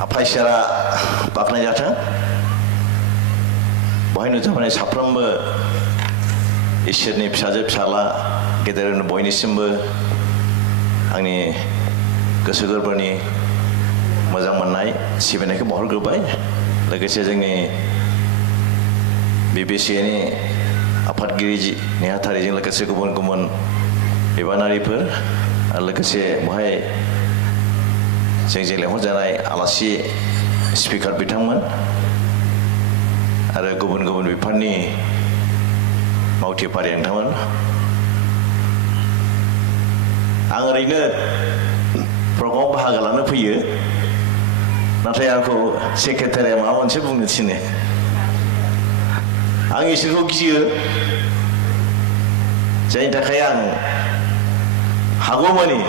आफा इसोरा बाख्नाय जाथों बहाय नुजाफैनाय साफ्रोमबो इसोरनि फिसाजो फिसाला गेदेर उन्दै बयनिसिमबो आंनि गोसो गोरबोनि मोजां मोननाय सिबिनायखौ बावहरग्रोबाय लोगोसे जोंनि बिबिसिनि आफादगिरि नेहाथारिजों लोगोसे गुबुन गुबुन बिबानारिफोर आरो लोगोसे बहाय जोंजों लेंहरजानाय आलासि स्पिकार बिथांमोन आरो गुबुन गुबुन बिफाननि मावथिफारि नोंथांमोन आं ओरैनो प्रग्रामाव बाहागो लानो फैयो नाथाय आंखौ सेक्रेटारिया माबा मोनसे बुंनो थिनो आं इसोरखौ गियो जायनि थाखाय आं हागौमानि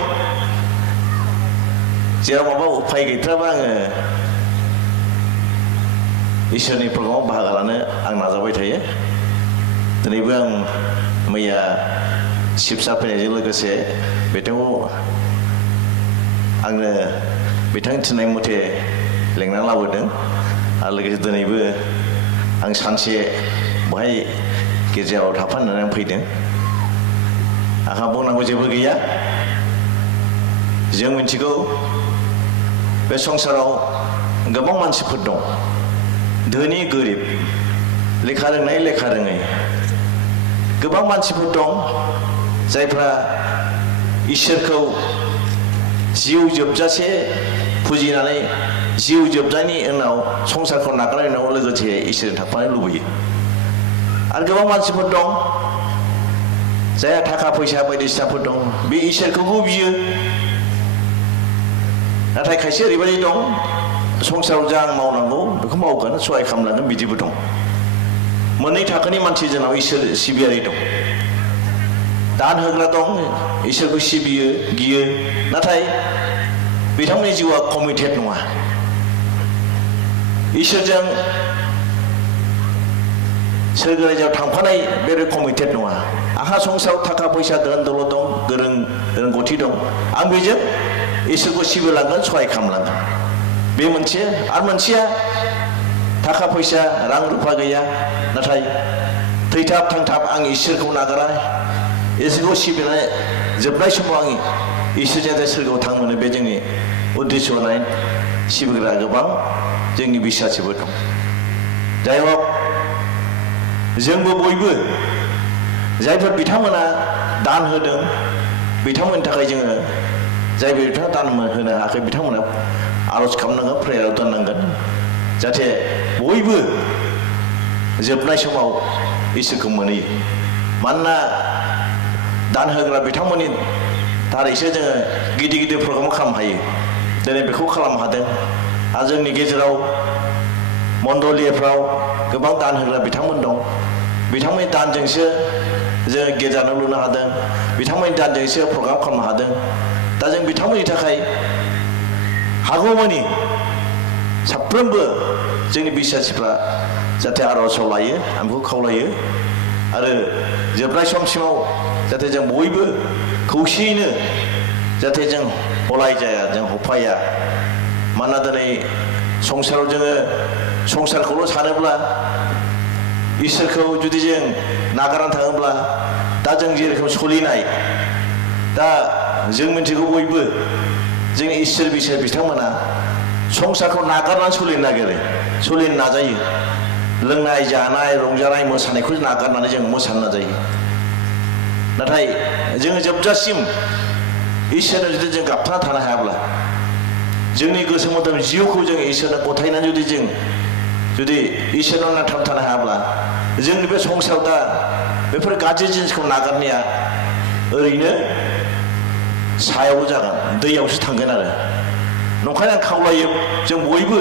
जेराव माबा उफाय गैथाराबा आङो इसोरनि प्रग्रामाव बाहागो लानो आं नाजाबाय थायो दिनैबो आं मैया सिबसा फैनायजों लोगोसे बिथांखौ आंनो बिथां थिननाय मथे लेंनानै लाबोदों आरो लोगोसे दिनैबो आं सानसे बहाय गिर्जायाव थाफानानै फैदों आंहा बुंनांगौ जेबो गैया जों मिथिगौ बे संसाराव गोबां मानसिफोर दं धोनि गोरिब लेखा रोंनाय लेखा रोङै गोबां मानसिफोर दं जायफ्रा इसोरखौ जिउ जोबजासे फुजिनानै जिउ जोबनायनि उनाव संसारखौ नागारनायनि उनाव लोगोसे इसोरजों थाफानो लुबैयो आरो गोबां मानसिफोर दं जायहा थाखा फैसा बायदिसिनाफोर दं बे इसोरखौबो बियो नाथाय खायसे ओरैबायदि दं संसाराव जा आं मावनांगौ बेखौ मावगोन सहाय खालामलांगोन बिदिबो दं मोननै थाखोनि मानसि जोंनाव इसोर सिबियारि दं दान होग्रा दं इसोरखौ सिबियो गियो नाथाय बिथांमोननि जिउआ कमिटेड नङा इसोरजों सोरगो रायजोआव थांफानाय बे कमिटेड नङा आंहा संसाराव थाखा फैसा धोन दौलत दं गोरों रोंगौथि दं आं बेजों इसोरखौ सिबिलांगोन सहाय खालामलांगोन बे मोनसे आरो मोनसेया थाखा फैसा रां रुफा गैया नाथाय थैथाब थांथाब आं इसोरखौ नागारा इसोरखौ सिबिनाय जोबनाय समाव आं इसोरजों सोरगोआव थांनो बे जोंनि उद्देश्य होनाय सिबिग्रा गोबां जोंनि बिसासिबो दं जाय हक जोंबो बयबो जायफोर बिथांमोना दान होदों बिथांमोननि थाखाय जोङो जाय बिथाङा दान होनो हायाखै बिथांमोना आरज खालामनांगोन प्रेयाराव दोननांगोन जाहाथे बयबो जोबनाय समाव इसोरखौ मोनहैयो मानोना दान होग्रा बिथांमोननि दारैसो जोङो गिदिर गिदिर प्रग्राम खालामनो हायो दिनै बेखौ खालामनो हादों आरो जोंनि गेजेराव मण्डलिफ्राव गोबां दान होग्रा बिथांमोन दं बिथांमोननि दानजोंसो जों गिर्जा न' लुनो हादों बिथांमोननि दानजोंसो प्रग्राम खालामनो हादों दा जों बिथांमोननि थाखाय हागौमानि साफ्रोमबो जोंनि बिसासिफ्रा जाहाथे आर'जआव लायो आं बेखौ खावलायो आरो जोबनाय समसिमाव जाहाथे जों बयबो खौसेयैनो जाहाथे जों हलाय जाया जों हफाया मानोना दिनै संसाराव जोङो संसारखौल' सानोब्ला इसोरखौ जुदि जों नागारनानै थाङोब्ला दा जों जेरोखोम सोलिनाय दा जों मिथिगौ बयबो जोंनि इसोर बिसोर बिथांमोना संसारखौ नागारनानै सोलिनो नागिरो सोलिनो नाजायो लोंनाय जानाय रंजानाय मोसानायखौ नागारनानै जों मोसानो नाजायो नाथाय जोङो जोबजासिम इसोरनो जुदि जों गाबथाना थानो हायाब्ला जोंनि गोसो मोदोम जिउखौ जों इसोरनो गथायनानै जुदि इसोरनाव नांथाबना थानो हायाब्ला जोंनि बे संसाराव दा बेफोर गाज्रि जिनिसखौ नागारनाया ओरैनो सायाव जागोन दैयावसो थांगोन आरो नंखायनो आं खावलायो जों बयबो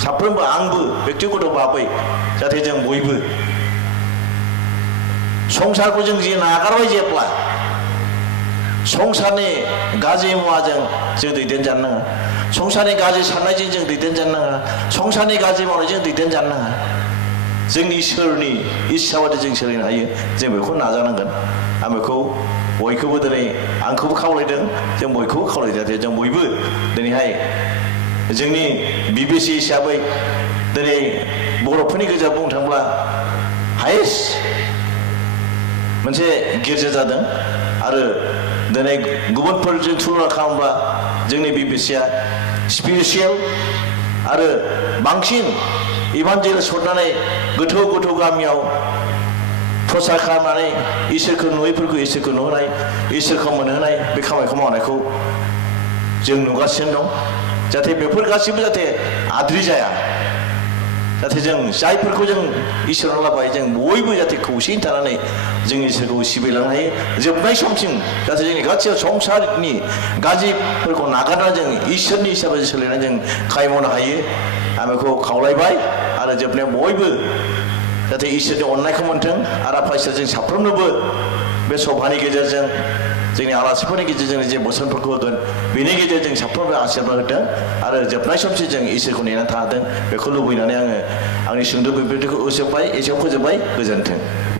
साफ्रोमबो आंबो बेक्तिगत भाबै जाहाथे जों बयबो संसारखौ जों जे नागारबाय जेब्ला संसारनि गाज्रि मुवाजों जों दैदेनजानो नाङा संसारनि गाज्रि साननायजों जों दैदेनजानो नाङा संसारनि गाज्रि मावनायजों दैदेनजानो नाङा जोंनि इसोरनि इस्सा बायदि जों सोलिनो हायो जों बेखौ नाजानांगोन आं बेखौ बयखौबो दिनै आंखौबो खावलायदों जों बयखौबो खावलायदों जाहाथे जों बयबो दिनैहाय जोंनि बिबिसि हिसाबै दिनै बर'फोरनि गेजेराव बुंनो थाङोब्ला हायेस्ट मोनसे गिर्जा जादों आरो दिनै गुबुनफोरजों तुलना खालामब्ला जोंनि बिबिसिआ स्पिरिचुवेल आरो बांसिन इभान्जेलिस्ट हरनानै गोथौ गोथौ गामियाव प्रसार खालामनानै इसोरखौ नुयैफोरखौ इसोरखौ नुहोनाय इसोरखौ मोनहोनाय बे खामानिखौ मावनायखौ जों नुगासिनो दं जाहाथे बेफोर गासिबो जाहाथे आद्रि जाया जाहाथे जों जायफोरखौ जों इसोराव लाबाय जों बयबो जाहाथे खौसेयै थानानै जों इसोरखौ सिबिलांनो हायो जोबनाय समसिम जाहाथे जोंनि गासैबो संसारनि गाज्रिफोरखौ नागारना जों इसोरनि हिसाबै सोलिनानै जों खामानि मावनो हायो आं बेखौ खावलायबाय आरो जोबनायाव बयबो जाहाथे इसोरनि अननायखौ मोन्थों आरो आफा इसोर जों साफ्रोमनोबो बे सभानि गेजेरजों जोंनि आलासिफोरनि गेजेरजों जे बोसोनफोरखौ होगोन बेनि गेजेरजों साफ्रोमबो आशीर्बाद होथों आरो जोबनाय समसिम जों इसोरखौ नेनानै थादों बेखौ लुबैनानै आङो आंनि सुंद' बिबुंथिखौ एसेयाव फोजोबबाय गोजोन्थों।